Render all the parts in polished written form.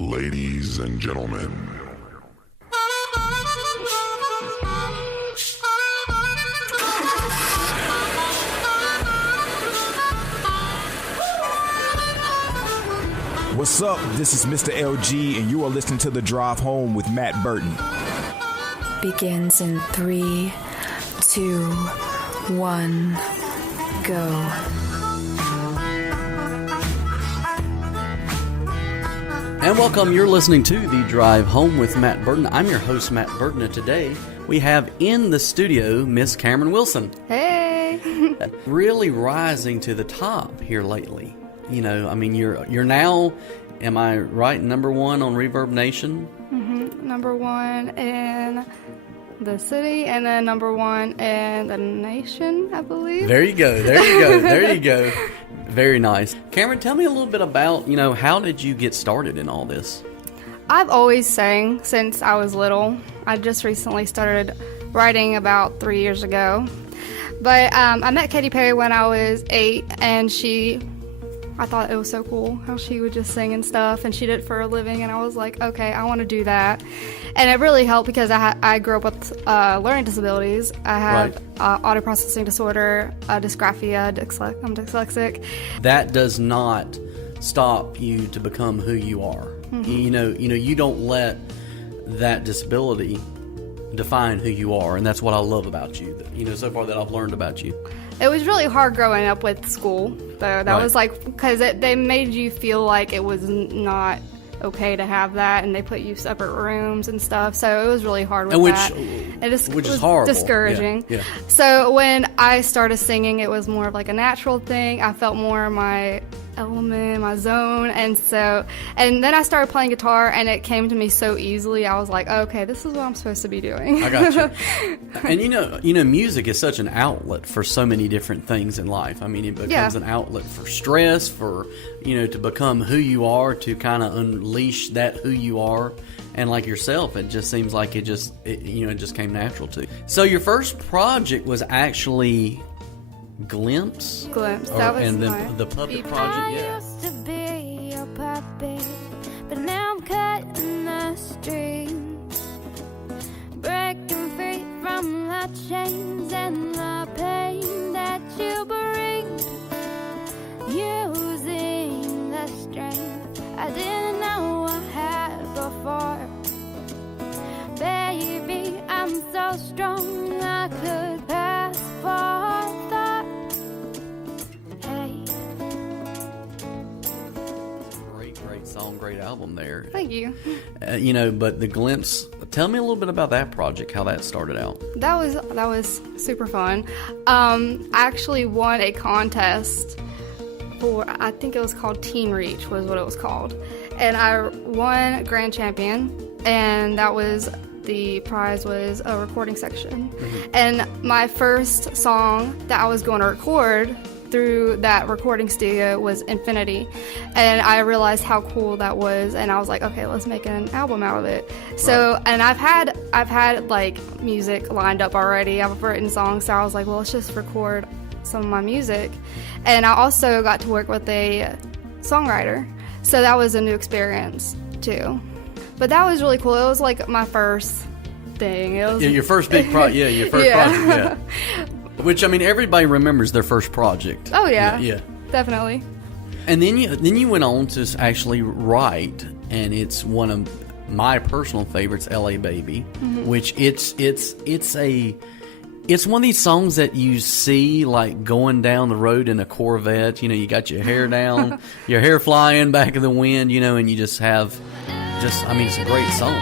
Ladies and gentlemen, what's up? This is Mr. LG, and you are listening to The Drive Home with Matt Burton. Begins in 3, 2, 1, go. And welcome, you're listening to The Drive Home with Matt Burton. I'm your host, Matt Burton, and today we have in the studio Miss Camryn Wilson. Hey! Really rising to the top here lately. You know, I mean, you're now, am I right, number one on Reverb Nation? Mm-hmm. Number one in the city, and then number one in the nation, I believe. There you go. Very nice. Camryn, tell me a little bit about, how did you get started in all this? I've always sang since I was little. I just recently started writing about 3 years ago. But I met Katy Perry when I was 8, and I thought it was so cool how she would just sing and stuff, and she did it for a living, and I was like, okay, I want to do that. And it really helped because I grew up with learning disabilities. I have audio processing disorder, dysgraphia, I'm dyslexic. That does not stop you to become who you are. Mm-hmm. You don't let that disability define who you are, and that's what I love about you. So far that I've learned about you. It was really hard growing up with school, though. That was because they made you feel like it was not okay to have that, and they put you separate rooms and stuff. So it was really hard with that. Which is horrible. Discouraging. Yeah. So when I started singing, it was more of like a natural thing. I felt more in my element, my zone, and then I started playing guitar, and it came to me so easily. I was like, okay, this is what I'm supposed to be doing. I got you. And music is such an outlet for so many different things in life. I mean, it becomes an outlet for stress, for to become who you are, to kind of unleash that who you are. And like yourself, it just seems like it just came natural to you. So your first project was actually Glimpse. That was and then the puppet project. I used to be a puppet, but now I'm cutting the strings, breaking free from the chains and the pain that you bring, using the strength I didn't know I had before. Baby, I'm so strong I could pass for thought. Hey. Great song, great album there. Thank you. But the Glimpse, tell me a little bit about that project, how that started out. That was super fun. I actually won a contest for, I think it was called Teen Reach was what it was called. And I won Grand Champion, and the prize was a recording section. Mm-hmm. And my first song that I was going to record through that recording studio was Infinity, and I realized how cool that was, and I was like, okay, let's make an album out of it. So, and I've had like music lined up already. I've written songs, so I was like, well, let's just record some of my music. And I also got to work with a songwriter, so that was a new experience too. But that was really cool. It was like my first thing. It was your first big project. Yeah, your first project. Yeah. Which, I mean, everybody remembers their first project. Oh, yeah. Yeah. Definitely. And then you went on to actually write, and it's one of my personal favorites, LA Baby, mm-hmm. which it's one of these songs that you see like going down the road in a Corvette. You got your hair down, your hair flying back in the wind, and you just have it's a great song.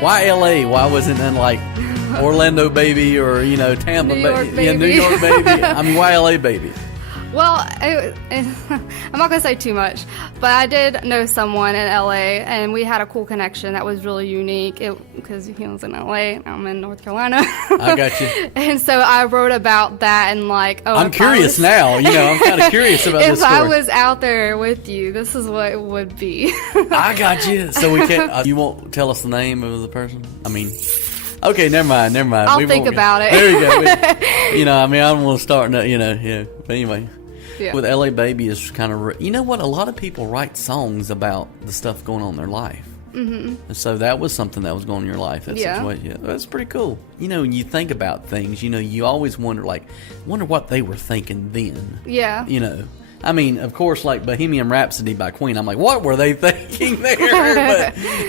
Why LA? Why wasn't it like Orlando Baby or Tampa New York Baby? Yeah, New York Baby. I mean, why LA Baby? Well, I'm not going to say too much, but I did know someone in LA, and we had a cool connection that was really unique because he was in LA, I'm in North Carolina. I got you. And so I wrote about that and like, I'm curious now. I'm kind of curious about this If story. I was out there with you, this is what it would be. I got you. So we can't. You won't tell us the name of the person? I mean, okay, never mind. I'll think about it. There you go. I don't want to start. Yeah. But anyway, yeah. With LA Baby is kind of. You know what? A lot of people write songs about the stuff going on in their life. Mm-hmm. And so that was something that was going on in your life. That situation. Yeah, that's pretty cool. When you think about things, you always wonder what they were thinking then. Yeah. I mean, of course, like Bohemian Rhapsody by Queen, I'm like, what were they thinking there?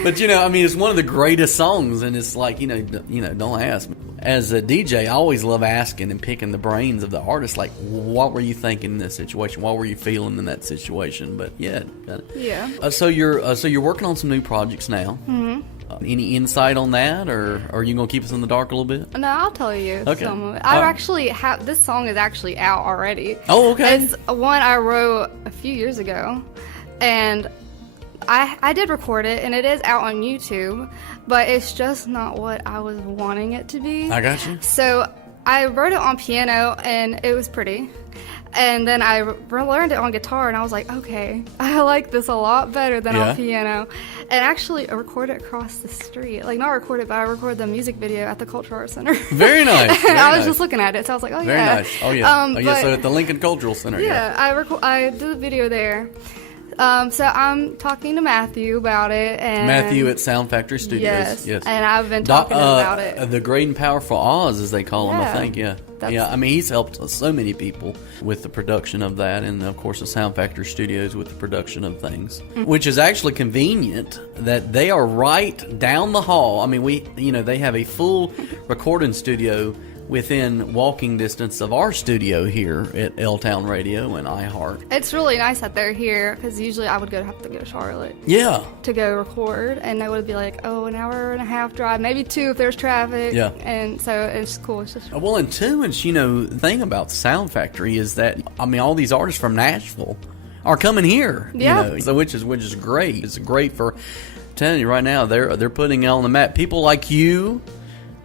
but it's one of the greatest songs, and it's like, don't ask me. As a DJ, I always love asking and picking the brains of the artist, like, what were you thinking in this situation? What were you feeling in that situation? But yeah. Yeah. So you're working on some new projects now. Mm-hmm. Any insight on that, or are you going to keep us in the dark a little bit? No, I'll tell you some of it. I actually have, this song is actually out already. Oh, okay. It's one I wrote a few years ago, and I did record it, and it is out on YouTube, but it's just not what I was wanting it to be. I got you. So I wrote it on piano, and it was pretty. And then I learned it on guitar, and I was like, okay, I like this a lot better than on piano. And actually, I recorded across the street. Like, not recorded, but I recorded the music video at the Cultural Arts Center. Very nice. I was just looking at it, so I was like, oh, Very yeah. Nice. Oh, yeah. So at the Lincoln Cultural Center. Yeah, I did the video there. So I'm talking to Matthew about it. And Matthew at Sound Factory Studios. Yes. And I've been talking to him about it. The Great and Powerful Oz, as they call him, I think. Yeah. He's helped so many people with the production of that, and of course the Sound Factory Studios with the production of things, which is actually convenient that they are right down the hall. I mean, they have a full recording studio within walking distance of our studio here at L-Town Radio and iHeart. It's really nice that they're here, because usually I would have to go to Charlotte. Yeah. To go record, and it would be like, an hour and a half drive, maybe 2 if there's traffic. Yeah. And so it's cool. It's just well, and 2, and the thing about Sound Factory is that, all these artists from Nashville are coming here. Yeah. So which is great. It's great for, I'm telling you right now, they're putting it on the map. People like you,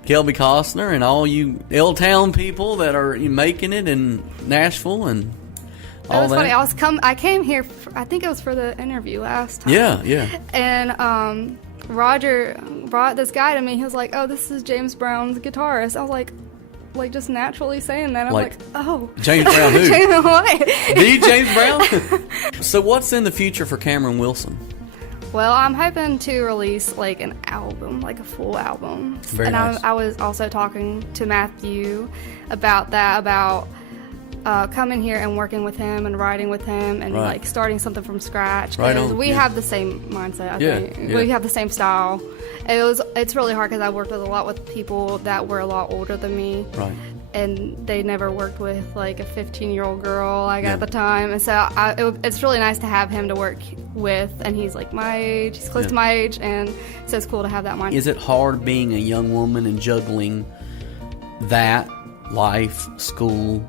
Kelby Costner, and all you L-Town people that are making it in Nashville and all that. It was funny. I came here, I think it was for the interview last time. Yeah. And Roger brought this guy to me. He was like, oh, this is James Brown's guitarist. I was like just naturally saying that. I'm like, oh. James Brown who? James what? The James Brown? So what's in the future for Camryn Wilson? Well, I'm hoping to release an album, a full album. Very nice. I was also talking to Matthew about that, about coming here and working with him and writing with him and starting something from scratch. Because we have the same mindset, I think. We have the same style. It's really hard because I worked with a lot with people that were a lot older than me. Right. And they never worked with a 15-year-old girl at the time, and so it's really nice to have him to work with, and he's my age, he's close to my age, and so it's cool to have that mindset. Is it hard being a young woman and juggling that life, school,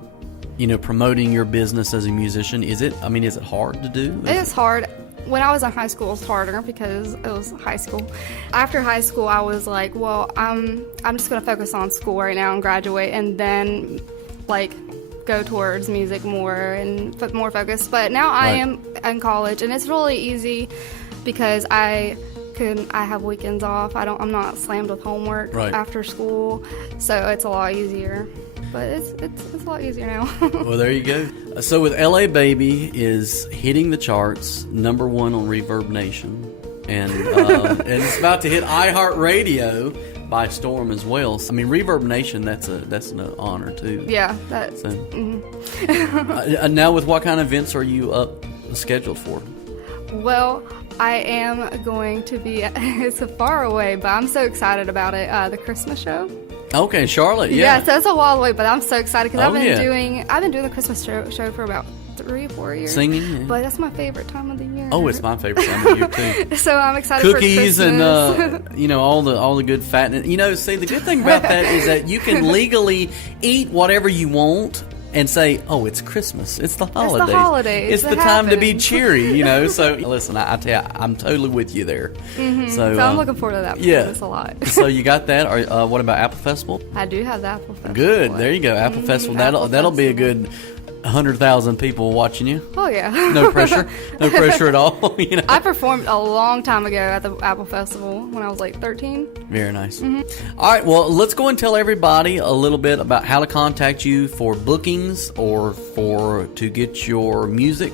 promoting your business as a musician? Is it hard to do? It's hard. When I was in high school, it was harder because it was high school. After high school, I was like, well, I'm just going to focus on school right now and graduate, and then, go towards music more and put more focus. But now I am in college, and it's really easy because I have weekends off. I'm not slammed with homework after school, so it's a lot easier. But it's a lot easier now. Well, there you go. So with LA Baby is hitting the charts, #1 on Reverb Nation, and it's about to hit iHeart Radio by storm as well. So, Reverb Nation, that's an honor too. Yeah, now, with what kind of events are you scheduled for? Well, I am going to be. It's far away, but I'm so excited about it. The Christmas show. Okay, Charlotte. Yeah. So it's a while away, but I'm so excited because I've been doing the Christmas show for about 3 or 4 years. Singing, yeah. But that's my favorite time of the year. Oh, it's my favorite time of the year too. So I'm excited for Christmas. Cookies and all the good fat. See, the good thing about that is that you can legally eat whatever you want and say, "Oh, it's Christmas. It's the holidays. It's the holidays. It's the time to be cheery." So listen, I tell you, I'm totally with you there. Mm-hmm. So I'm looking forward to that. It's a lot. So you got that? Or what about Apple Festival? I do have the Apple Festival. Good. There you go. Apple Festival. That'll be a good 100,000 people watching you. Oh yeah. No pressure. No pressure at all. I performed a long time ago at the Apple Festival when I was like 13. Very nice. All right, well, let's go and tell everybody a little bit about how to contact you for bookings or to get your music,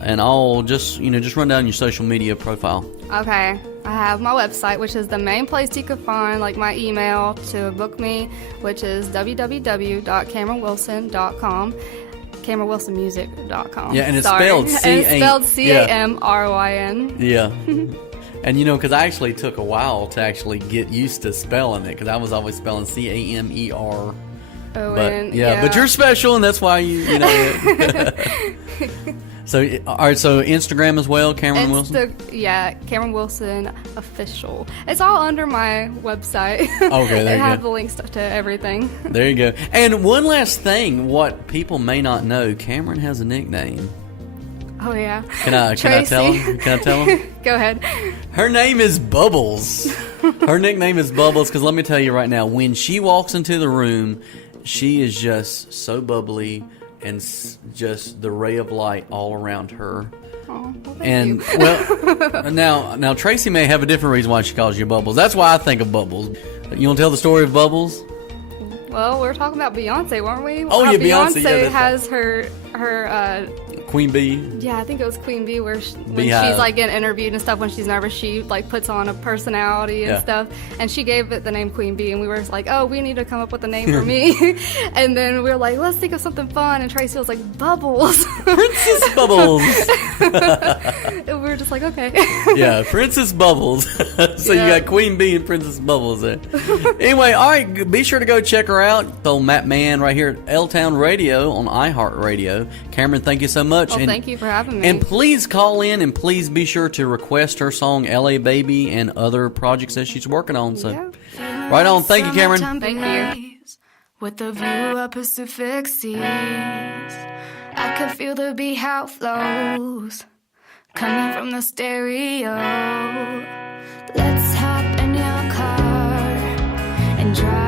and I'll just run down your social media profile. Okay. I have my website, which is the main place you can find like my email to book me, which is www.camrynwilson.com. CamrynWilsonMusic.com. Yeah, and it's spelled C-A-M-R-Y-N. Yeah. And because I actually took a while to actually get used to spelling it, because I was always spelling C-A-M-E-R. O-N, but you're special, and that's why you know it. So, all right, so Instagram as well, Camryn Wilson? Yeah, Camryn Wilson Official. It's all under my website. Okay, there you go. I have the links to everything. There you go. And one last thing, what people may not know, Camryn has a nickname. Oh, yeah. Can I tell him? Can I tell him? Go ahead. Her name is Bubbles. Her nickname is Bubbles because let me tell you right now, when she walks into the room, she is just so bubbly and just the ray of light all around her. Oh, well, and well, now Tracy may have a different reason why she calls you Bubbles. That's why I think of Bubbles. You want to tell the story of Bubbles? Well, we were talking about Beyonce, weren't we? Oh, yeah, Beyonce. Beyonce has her Queen Bee. Yeah, I think it was Queen Bee when she's like getting interviewed and stuff. When she's nervous, she like puts on a personality and stuff. And she gave it the name Queen Bee, and we were like, "Oh, we need to come up with a name for me." And then we were like, "Let's think of something fun." And Tracy was like, "Bubbles." Princess Bubbles. And we were just like, "Okay." Yeah, Princess Bubbles. So you got Queen Bee and Princess Bubbles there. Anyway, all right, be sure to go check her out. So Matt Mann right here at L-Town Radio on iHeart Radio. Camryn, thank you so much. Well, thank you for having me. And please call in and please be sure to request her song LA Baby and other projects that she's working on. So right on. Thank you, Camryn. Thank you. With the view of Pacific seas, I could feel the beat how it flows coming from the stereo. Let's hop in your car and drive